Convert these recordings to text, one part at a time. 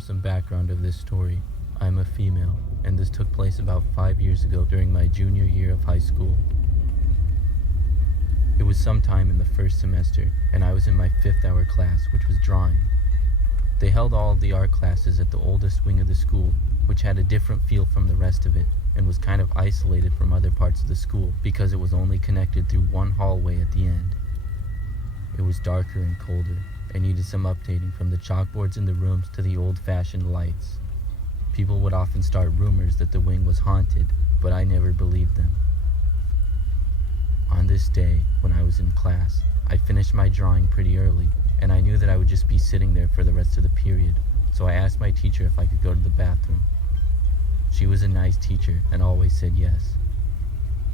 For some background of this story, I'm a female, and this took place about 5 years ago during my junior year of high school. It was sometime in the first semester, and I was in my 5th hour class, which was drawing. They held all of the art classes at the oldest wing of the school, which had a different feel from the rest of it, and was kind of isolated from other parts of the school because it was only connected through one hallway at the end. It was darker and colder, and needed some updating from the chalkboards in the rooms to the old-fashioned lights. People would often start rumors that the wing was haunted, but I never believed them. On this day, when I was in class, I finished my drawing pretty early, and I knew that I would just be sitting there for the rest of the period, so I asked my teacher if I could go to the bathroom. She was a nice teacher and always said yes.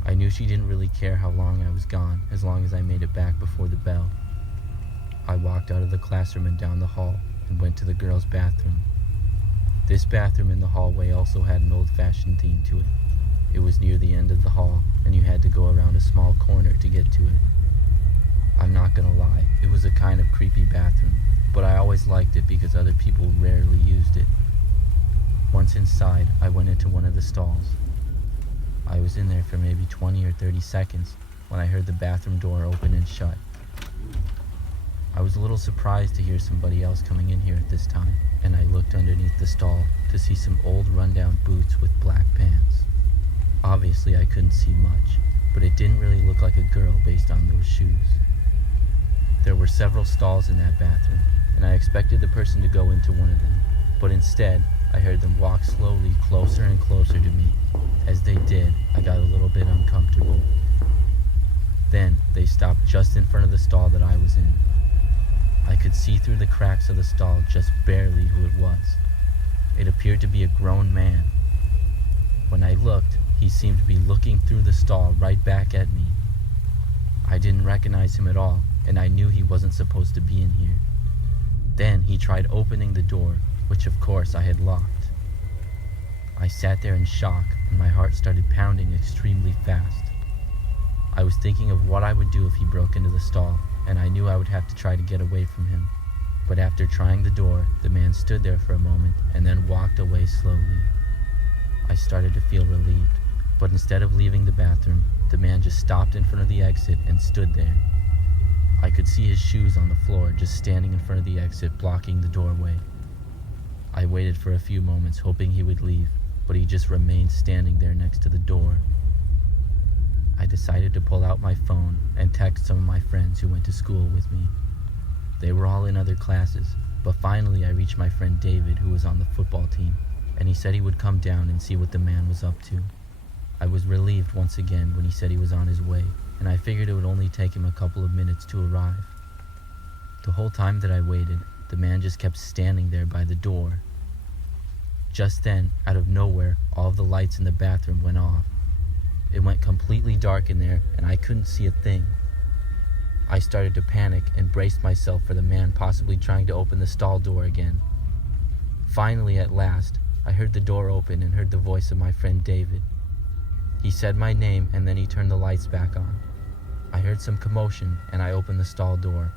I knew she didn't really care how long I was gone, as long as I made it back before the bell. I walked out of the classroom and down the hall and went to the girls' bathroom. This bathroom in the hallway also had an old-fashioned theme to it. It was near the end of the hall, and you had to go around a small corner to get to it. I'm not gonna lie, it was a kind of creepy bathroom, but I always liked it because other people rarely used it. Once inside, I went into one of the stalls. I was in there for maybe 20 or 30 seconds when I heard the bathroom door open and shut. I was a little surprised to hear somebody else coming in here at this time, and I looked underneath the stall to see some old rundown boots with black pants. Obviously I couldn't see much, but it didn't really look like a girl based on those shoes. There were several stalls in that bathroom, and I expected the person to go into one of them, but instead I heard them walk slowly closer and closer to me. As they did, I got a little bit uncomfortable. Then they stopped just in front of the stall that I was in. I could see through the cracks of the stall just barely who it was. It appeared to be a grown man. When I looked, he seemed to be looking through the stall right back at me. I didn't recognize him at all, and I knew he wasn't supposed to be in here. Then he tried opening the door, which of course I had locked. I sat there in shock, and my heart started pounding extremely fast. I was thinking of what I would do if he broke into the stall, and I knew I would have to try to get away from him. But after trying the door, the man stood there for a moment and then walked away slowly. I started to feel relieved, but instead of leaving the bathroom, the man just stopped in front of the exit and stood there. I could see his shoes on the floor, just standing in front of the exit, blocking the doorway. I waited for a few moments, hoping he would leave, but he just remained standing there next to the door. I decided to pull out my phone and text some of my friends who went to school with me. They were all in other classes, but finally I reached my friend David, who was on the football team, and he said he would come down and see what the man was up to. I was relieved once again when he said he was on his way, and I figured it would only take him a couple of minutes to arrive. The whole time that I waited, the man just kept standing there by the door. Just then, out of nowhere, all of the lights in the bathroom went off. It went completely dark in there, and I couldn't see a thing. I started to panic and braced myself for the man possibly trying to open the stall door again. Finally, at last, I heard the door open and heard the voice of my friend David. He said my name, and then he turned the lights back on. I heard some commotion, and I opened the stall door.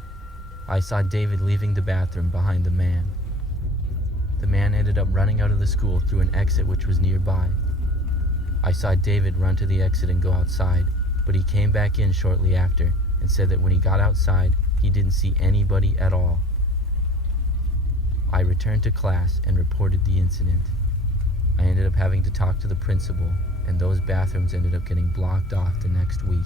I saw David leaving the bathroom behind the man. The man ended up running out of the school through an exit which was nearby. I saw David run to the exit and go outside, but he came back in shortly after and said that when he got outside, he didn't see anybody at all. I returned to class and reported the incident. I ended up having to talk to the principal, and those bathrooms ended up getting blocked off the next week.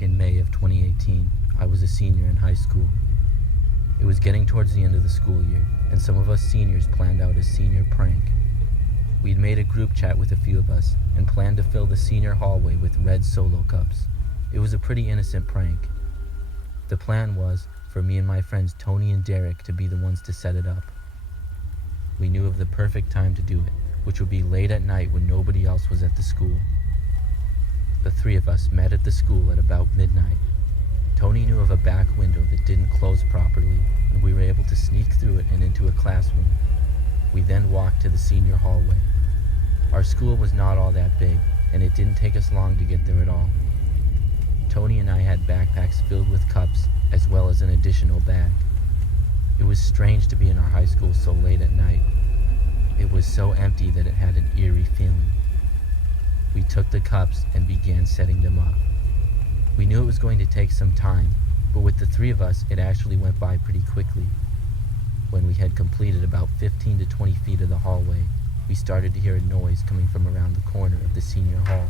In May of 2018, I was a senior in high school. It was getting towards the end of the school year, and some of us seniors planned out a senior prank. We'd made a group chat with a few of us and planned to fill the senior hallway with red Solo cups. It was a pretty innocent prank. The plan was for me and my friends Tony and Derek to be the ones to set it up. We knew of the perfect time to do it, which would be late at night when nobody else was at the school. The three of us met at the school at about midnight. Tony knew of a back window that didn't close properly, and we were able to sneak through it and into a classroom. We then walked to the senior hallway. Our school was not all that big, and it didn't take us long to get there at all. Tony and I had backpacks filled with cups as well as an additional bag. It was strange to be in our high school so late at night. It was so empty that it had an eerie feeling. We took the cups and began setting them up. We knew it was going to take some time, but with the three of us, it actually went by pretty quickly. When we had completed about 15 to 20 feet of the hallway, we started to hear a noise coming from around the corner of the senior hall.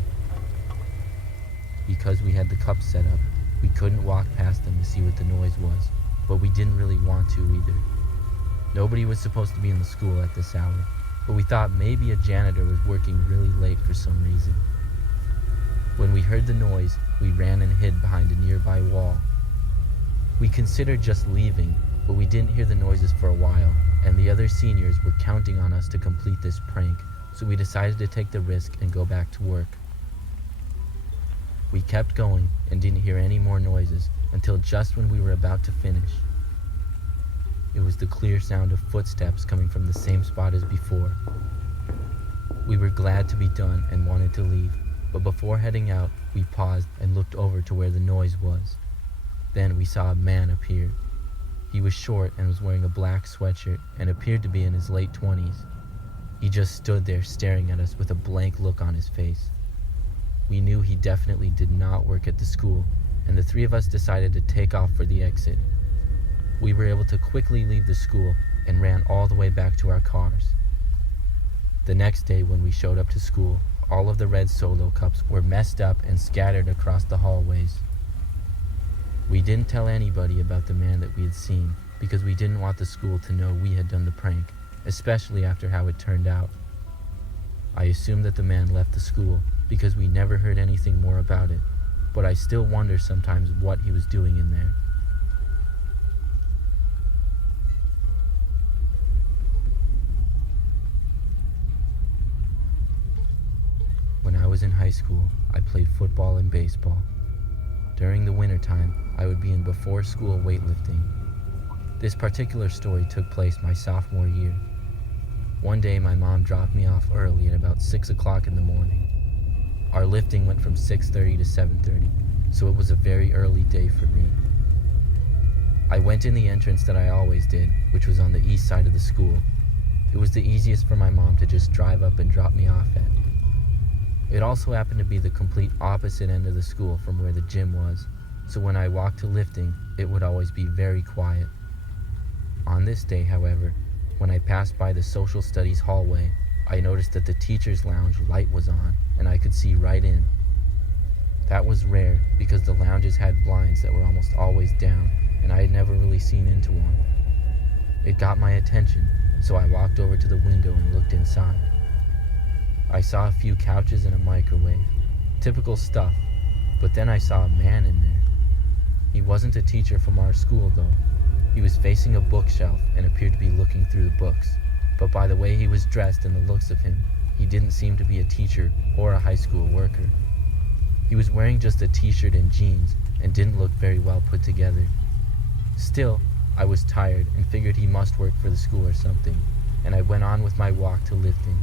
Because we had the cups set up, we couldn't walk past them to see what the noise was, but we didn't really want to either. Nobody was supposed to be in the school at this hour, but we thought maybe a janitor was working really late for some reason. When we heard the noise, we ran and hid behind a nearby wall. We considered just leaving, but we didn't hear the noises for a while, and the other seniors were counting on us to complete this prank, so we decided to take the risk and go back to work. We kept going and didn't hear any more noises until just when we were about to finish. It was the clear sound of footsteps coming from the same spot as before. We were glad to be done and wanted to leave, but before heading out, we paused and looked over to where the noise was. Then we saw a man appear. He was short and was wearing a black sweatshirt and appeared to be in his late 20s. He just stood there staring at us with a blank look on his face. We knew he definitely did not work at the school, and the three of us decided to take off for the exit. We were able to quickly leave the school and ran all the way back to our cars. The next day when we showed up to school, all of the red Solo cups were messed up and scattered across the hallways. We didn't tell anybody about the man that we had seen because we didn't want the school to know we had done the prank, especially after how it turned out. I assumed that the man left the school because we never heard anything more about it, but I still wonder sometimes what he was doing in there. When I was in high school, I played football and baseball. During the wintertime, I would be in before-school weightlifting. This particular story took place my sophomore year. One day, my mom dropped me off early at about 6 o'clock in the morning. Our lifting went from 6:30 to 7:30, so it was a very early day for me. I went in the entrance that I always did, which was on the east side of the school. It was the easiest for my mom to just drive up and drop me off at. It also happened to be the complete opposite end of the school from where the gym was, so when I walked to lifting, it would always be very quiet. On this day, however, when I passed by the social studies hallway, I noticed that the teacher's lounge light was on, and I could see right in. That was rare because the lounges had blinds that were almost always down, and I had never really seen into one. It got my attention, so I walked over to the window and looked inside. I saw a few couches and a microwave. Typical stuff, but then I saw a man in there. He wasn't a teacher from our school though. He was facing a bookshelf and appeared to be looking through the books, but by the way he was dressed and the looks of him, he didn't seem to be a teacher or a high school worker. He was wearing just a t-shirt and jeans and didn't look very well put together. Still, I was tired and figured he must work for the school or something, and I went on with my walk to lifting.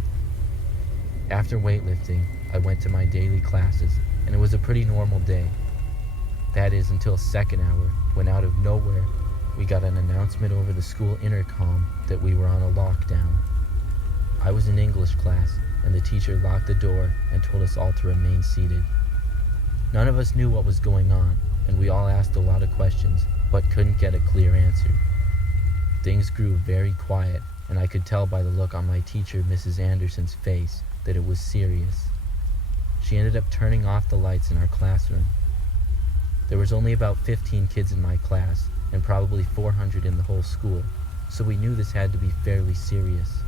After weightlifting, I went to my daily classes, and it was a pretty normal day. That is until second hour, when out of nowhere, we got an announcement over the school intercom that we were on a lockdown. I was in English class, and the teacher locked the door and told us all to remain seated. None of us knew what was going on, and we all asked a lot of questions, but couldn't get a clear answer. Things grew very quiet, and I could tell by the look on my teacher, Mrs. Anderson's face, that it was serious. She ended up turning off the lights in our classroom. There was only about 15 kids in my class, and probably 400 in the whole school, so we knew this had to be fairly serious.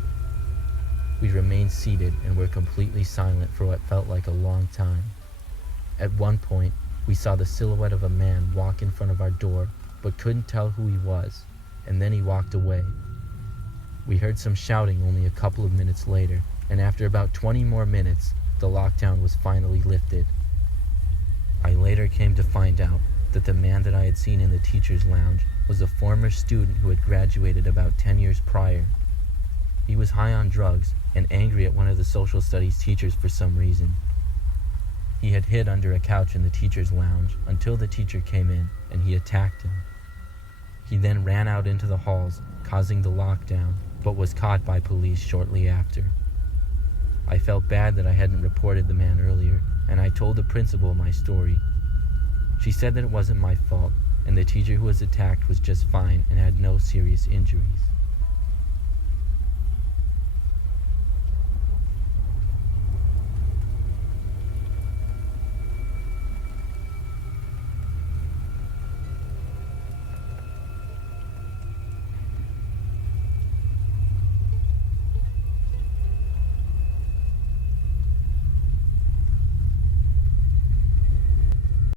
We remained seated and were completely silent for what felt like a long time. At one point, we saw the silhouette of a man walk in front of our door, but couldn't tell who he was, and then he walked away. We heard some shouting only a couple of minutes later, and after about 20 more minutes, the lockdown was finally lifted. I later came to find out that the man that I had seen in the teacher's lounge was a former student who had graduated about 10 years prior. He was high on drugs and angry at one of the social studies teachers for some reason. He had hid under a couch in the teacher's lounge until the teacher came in and he attacked him. He then ran out into the halls, causing the lockdown, but was caught by police shortly after. I felt bad that I hadn't reported the man earlier, and I told the principal my story. She said that it wasn't my fault, and the teacher who was attacked was just fine and had no serious injuries.